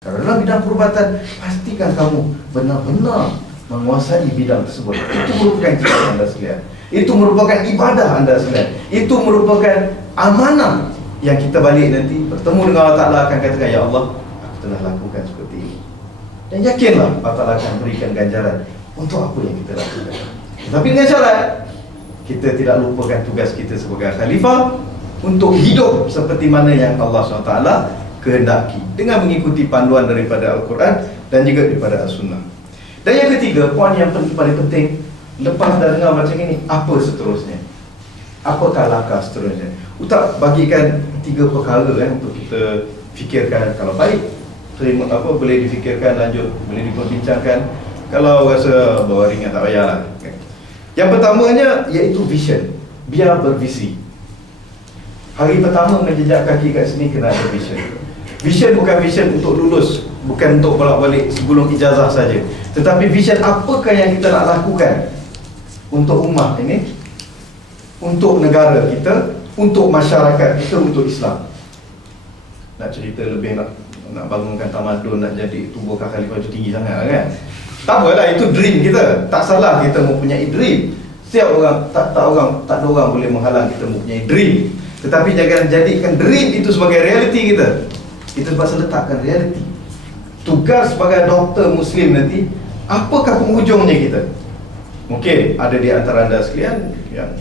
Kalau dalam bidang perubatan, pastikan kamu benar-benar menguasai bidang tersebut. Itu merupakan cita anda sekalian. Itu merupakan ibadah anda sekalian. Itu merupakan amanah yang kita balik nanti bertemu dengan Allah Ta'ala akan katakan, ya Allah, aku telah lakukan seperti ini. Dan yakinlah Allah Ta'ala akan berikan ganjaran untuk apa yang kita lakukan. Tapi dengan syarat kita tidak lupakan tugas kita sebagai khalifah untuk hidup seperti mana yang Allah SWT kehendaki, dengan mengikuti panduan daripada Al-Quran dan juga daripada As-Sunnah. Dan yang ketiga, poin yang paling penting, lepas dah dengar macam ini, apa seterusnya? Apakah langkah seterusnya? Ustaz bagikan 3 perkara untuk kita fikirkan. Kalau baik, terima boleh difikirkan, lanjut, boleh diperbincangkan. Kalau rasa bawa ringan, tak payahlah. Yang pertamanya iaitu vision. Biar bervisi. Hari pertama menjejak kaki kat sini kena ada vision. Vision bukan vision untuk lulus, bukan untuk bolak-balik sebelum ijazah saja, tetapi vision apakah yang kita nak lakukan untuk umat ini, untuk negara kita, untuk masyarakat kita, untuk Islam. Nak cerita lebih, nak bangunkan tamadun, nak jadi tubuhkan khalifah itu tinggi sangat kan? Tak apalah, itu dream kita. Tak salah kita mempunyai dream. Setiap orang, tak ada orang boleh menghalang kita mempunyai dream. Tetapi jangan jadikan dream itu sebagai realiti kita. Kita terpaksa letakkan realiti. Tugas sebagai doktor Muslim nanti, apakah penghujungnya kita? Mungkin ada di antara anda sekalian yang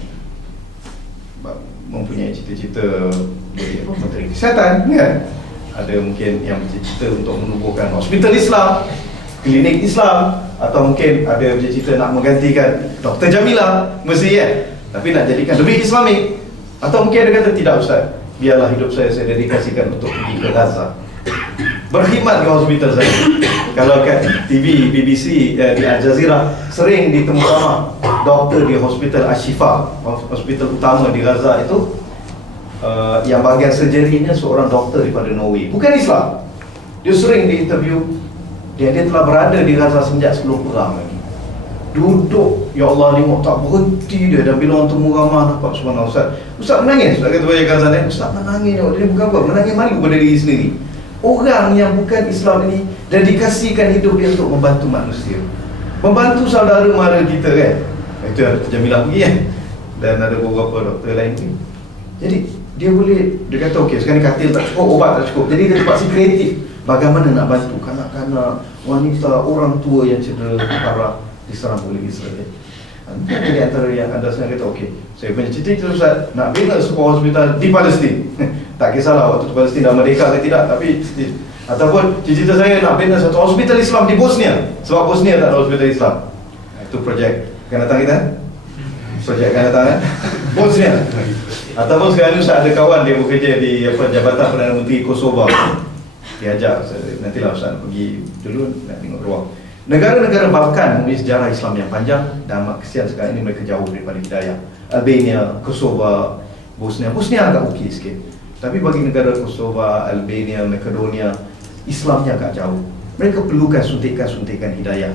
mempunyai cita-cita jadi menteri kesihatan kan? Ada mungkin yang cita-cita untuk menubuhkan hospital Islam, klinik Islam, atau mungkin ada cita-cita nak menggantikan Dr. Jamila, mesti ya, tapi nak jadikan lebih Islamik. Atau mungkin ada kata, tidak Ustaz, biarlah hidup saya dedikasikan untuk pergi ke Gaza, berkhidmat di hospital saya. Kalau kat TV, BBC, di Al Jazeera sering ditemu sama doktor di hospital Ashifa, hospital utama di Gaza itu, yang bahagian surgery-nya seorang doktor daripada Norway, bukan Islam. Dia sering diinterview. Dia telah berada di Gaza sejak sebelum perang lagi. Duduk, ya Allah, ni tak berhenti dia. Dan bila orang temu ramah, nampak subhanallah, Ustaz menangis. Ustaz kata banyak Gaza ni, Ustaz menangis. Dia bukan apa, menangis malu pada diri sendiri. Orang yang bukan Islam ini dedikasikan hidup dia untuk membantu manusia, membantu saudara mara kita kan. Itu ada Jamilah pergi kan, dan ada beberapa doktor lain ni. Jadi dia boleh, dia kata okey, sekarang ni katil tak cukup, obat tak cukup. Jadi dia terpaksa kreatif. Bagaimana nak bantu kanak-kanak, wanita, orang tua yang cedera parah diserang oleh Israel. Mungkin di antara yang anda sekarang kata, okey, saya punya cita-cita Ustaz nak bina sebuah hospital di Palestin. Tak kisahlah waktu Palestin dah merdeka ke tidak, tapi ataupun cita-cita saya nak bina satu hospital Islam di Bosnia, sebab Bosnia tak ada hospital Islam. Itu projek akan datang kita. Projek akan datang Bosnia. Ataupun sekarang ni Ustaz ada kawan dia bekerja di Jabatan Perdana Menteri Kosovo. Diajak, nantilah Ustaz pergi dulu nak tengok ruang. Negara-negara Balkan mempunyai sejarah Islam yang panjang, dan kesian sekarang ini mereka jauh daripada hidayah. Albania, Kosovo, Bosnia agak okey sikit. Tapi bagi negara Kosovo, Albania, Makedonia, Islamnya agak jauh. Mereka perlukan suntikan-suntikan hidayah.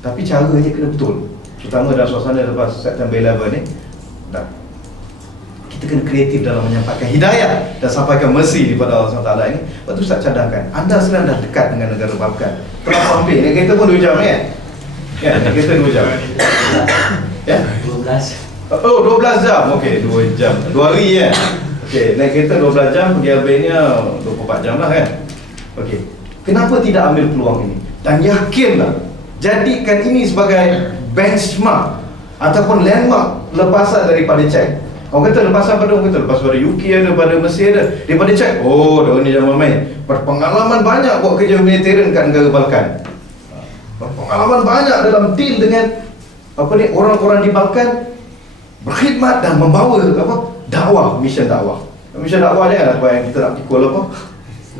Tapi caranya kena betul. Terutama dalam suasana lepas September 11 ni, kita kena kreatif dalam menyampaikan hidayah dan sampaikan mercy daripada Allah SWT ini. Lepas tu Ustaz cadangkan, anda sekarang dah dekat dengan negara Balkan. Terlalu hampir, naik kereta pun 2 jam kan? Ya, naik kereta 2 jam. Ya? 12. Oh, 12 jam. Okey, 2 jam. 2 hari ya. Okey, naik kereta 12 jam, pergi Albania 24 jam lah kan? Okey. Kenapa tidak ambil peluang ini? Dan yakinlah, jadikan ini sebagai benchmark ataupun landmark lepasan daripada cek. Orang kata lepasan pada, orang kata lepas pada UK ada, pada Mesir ada, daripada cek, oh dah ni jangan main. Berpengalaman banyak buat kerja humanitarian kat negara Balkan. Berpengalaman banyak dalam deal dengan orang-orang di Balkan, berkhidmat dan membawa dakwah, mission dakwah. Mission dakwah janganlah sebab yang kita nak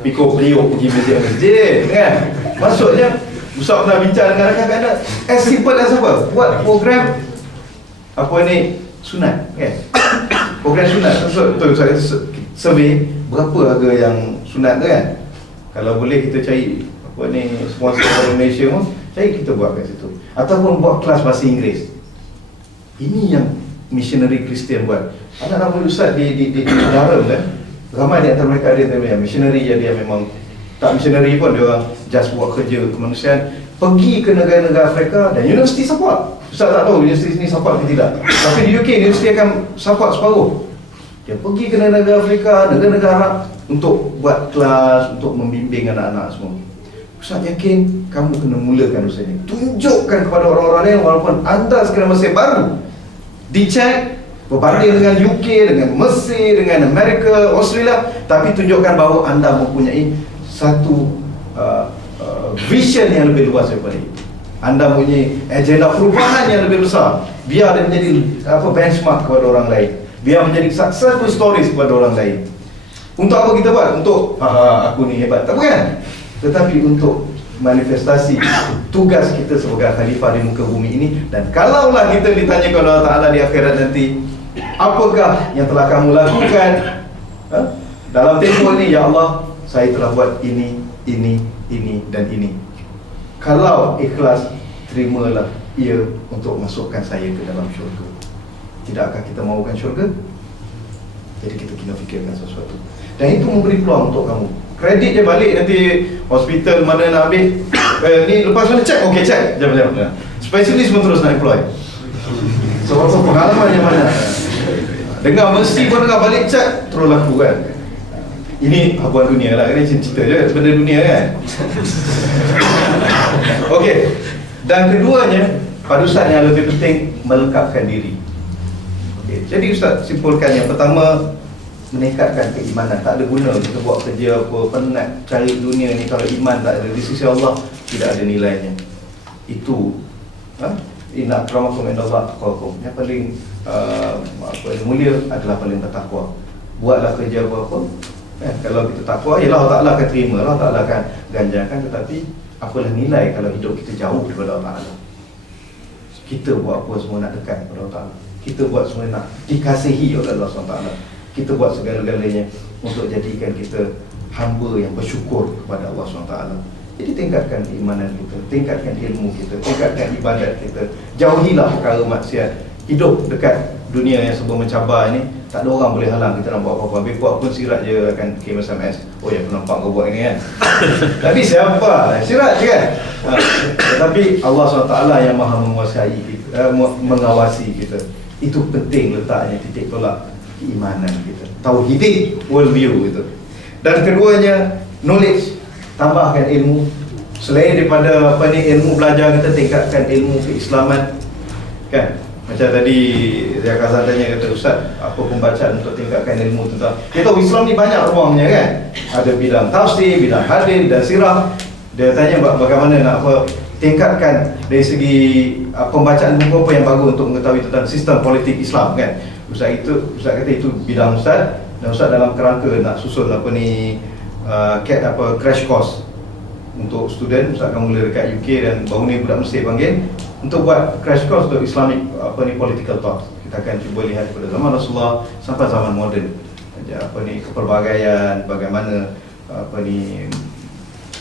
pikul beliau pergi masjid-masjid kan. Maksudnya Ustaz pernah bincang dengan rakan-rakan, as simple as apa? Buat program sunat kan. Program sunat, betul saya survey berapa harga yang sunat tu kan. Kalau boleh kita cari sponsor dari Malaysia pun, cari kita buat kat situ. Ataupun buat kelas bahasa Inggeris. Ini yang missionary Kristian buat. Anak-anak murid Ustaz di Darul kan, ramai di antara mereka ada yang missionary, jadi yang memang tak misioneri pun, dia orang just buat kerja kemanusiaan, pergi ke negara-negara Afrika dan universiti support. Ustaz tak tahu universiti ni support ke tidak, tapi di UK universiti akan support separuh. Dia pergi ke negara-negara Afrika, negara-negara Arab untuk buat kelas, untuk membimbing anak-anak semua. Ustaz yakin kamu kena mulakan usaha ini. Tunjukkan kepada orang-orang lain walaupun anda sekarang masih baru. Dicek berbanding dengan UK, dengan Mesir, dengan Amerika, Australia, tapi tunjukkan bahawa anda mempunyai satu vision yang lebih luas daripada itu. Anda mempunyai agenda perubahan yang lebih besar. Biar dia menjadi benchmark kepada orang lain. Biar menjadi successful stories kepada orang lain. Untuk apa kita buat? Untuk aku ni hebat, tak bukan? Tetapi untuk manifestasi tugas kita sebagai khalifah di muka bumi ini. Dan kalaulah kita ditanya kepada Allah Ta'ala di akhirat nanti, apakah yang telah kamu lakukan dalam tempoh ini? Ya Allah, saya telah buat ini dan ini. Kalau ikhlas, terimalah ia untuk masukkan saya ke dalam syurga. Tidakkah kita mahukan syurga? Jadi kita kena fikirkan sesuatu. Dan itu memberi peluang untuk kamu. Kredit je balik nanti hospital mana nak ambil. Ni lepas mana cek? Okey, cek. Jom. Specialist pun terus nak employ. So pengalaman yang mana? Dengar mesti pun dengar balik cek, terus laku kan. Ini habuan dunia lah, ini cerita je, benda dunia kan. Okey. Dan keduanya, pada Ustaz yang lebih penting, melengkapkan diri. Okay. Jadi Ustaz simpulkan, yang pertama, meningkatkan keimanan. Tak ada guna kita buat kerja apa, penat cari dunia ni kalau iman tak ada di sisi Allah, tidak ada nilainya. Itu inna akramakum indallahi atqakum. Yang paling mulia adalah paling bertakwa. Buatlah kerja apa-apa, kalau kita takwa, ialah Allah Ta'ala akan terima, Allah Ta'ala akan ganjarkan. Tetapi apalah nilai kalau hidup kita jauh daripada Allah Ta'ala? Kita buat apa semua nak dekat kepada Allah Ta'ala, kita buat semua nak dikasihi oleh Allah SWT. Kita buat segala-galanya untuk jadikan kita hamba yang bersyukur kepada Allah SWT. Jadi tingkatkan keimanan kita, tingkatkan ilmu kita, tingkatkan ibadat kita. Jauhilah perkara maksiat. Hidup dekat dunia yang serba mencabar ini, tak ada orang boleh halang kita nak buat apa-apa. Habis buat pun sirat je akan kirim SMS. Oh ya, aku nampak kau buat ini kan. Tapi siapa? Sirat je kan. Tetapi Allah SWT yang maha menguasai kita, mengawasi kita. Itu penting letaknya titik tolak keimanan kita. Tauhidik worldview itu. Dan keduanya, knowledge. Tambahkan ilmu. Selain daripada ilmu belajar, kita tingkatkan ilmu keislaman. Kan? Macam tadi Zia Kazan tanya, kata Ustaz, apa pembacaan untuk tingkatkan ilmu tentang, kita tahu Islam ni banyak ruangnya kan. Ada bidang tafsir, bidang hadis dan sirah. Dia tanya bagaimana nak tingkatkan dari segi pembacaan buku apa yang bagus untuk mengetahui tentang sistem politik Islam kan. Ustaz kata itu bidang Ustaz. Dan Ustaz dalam kerangka nak susun crash course untuk student. Ustaz akan mula dekat UK dan baru ni budak Mesir panggil untuk buat crash course untuk Islamic political thought. Kita akan cuba lihat pada zaman Rasulullah sampai zaman moden, kepelbagaian, bagaimana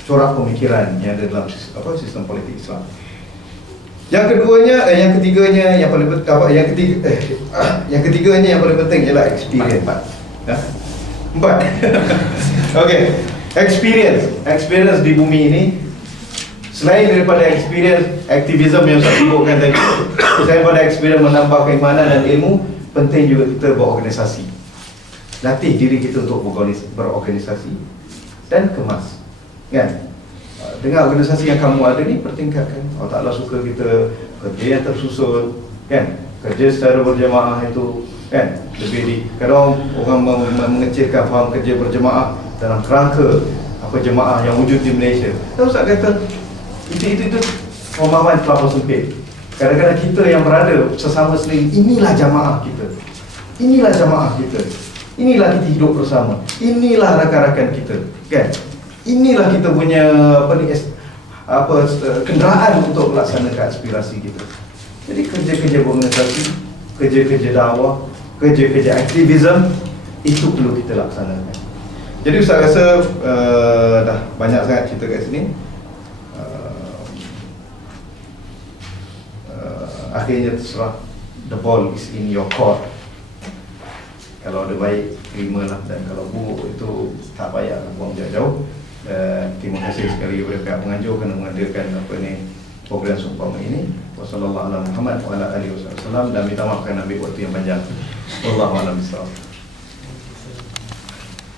corak pemikiran yang ada dalam sistem politik Islam. Yang ketiganya yang paling penting ialah experience. Empat. Okey, experience di bumi ini. Selain daripada experience aktivisme yang saya sebutkan tadi, selain daripada experience menambah keimanan dan ilmu, penting juga kita berorganisasi. Latih diri kita untuk berorganisasi dan kemas, kan? Dengan organisasi yang kamu ada ni, pertingkatkan. Allah Ta'ala suka kita kerja yang tersusun, kan? Kerja secara berjemaah itu, kan? Kadang orang mengecilkan faham kerja berjemaah dalam kerangka jemaah yang wujud di Malaysia. Tahu Ustaz kata itu pemahaman terlalu sempit. Kadang-kadang kita yang berada sesama sendiri, inilah jamaah kita. Inilah jamaah kita. Inilah kita hidup bersama. Inilah rakan-rakan kita, kan? Inilah kita punya kenderaan untuk melaksanakan aspirasi kita. Jadi kerja-kerja organisasi, kerja-kerja dakwah, kerja-kerja aktivisme, itu perlu kita laksanakan. Jadi Ustaz rasa dah banyak sangat cerita kat sini. Akhirnya terserah, the ball is in your court. Kalau ada baik, terimalah, dan kalau buruk itu tak payah buang jauh-jauh. Terima kasih sekali kepada pihak penganjur kerana mengadakan program seumpama ini. Wassalamualaikum warahmatullahi wabarakatuh dan minta maaf kerana ambil waktu yang panjang. Wallahu a'lam bishawab.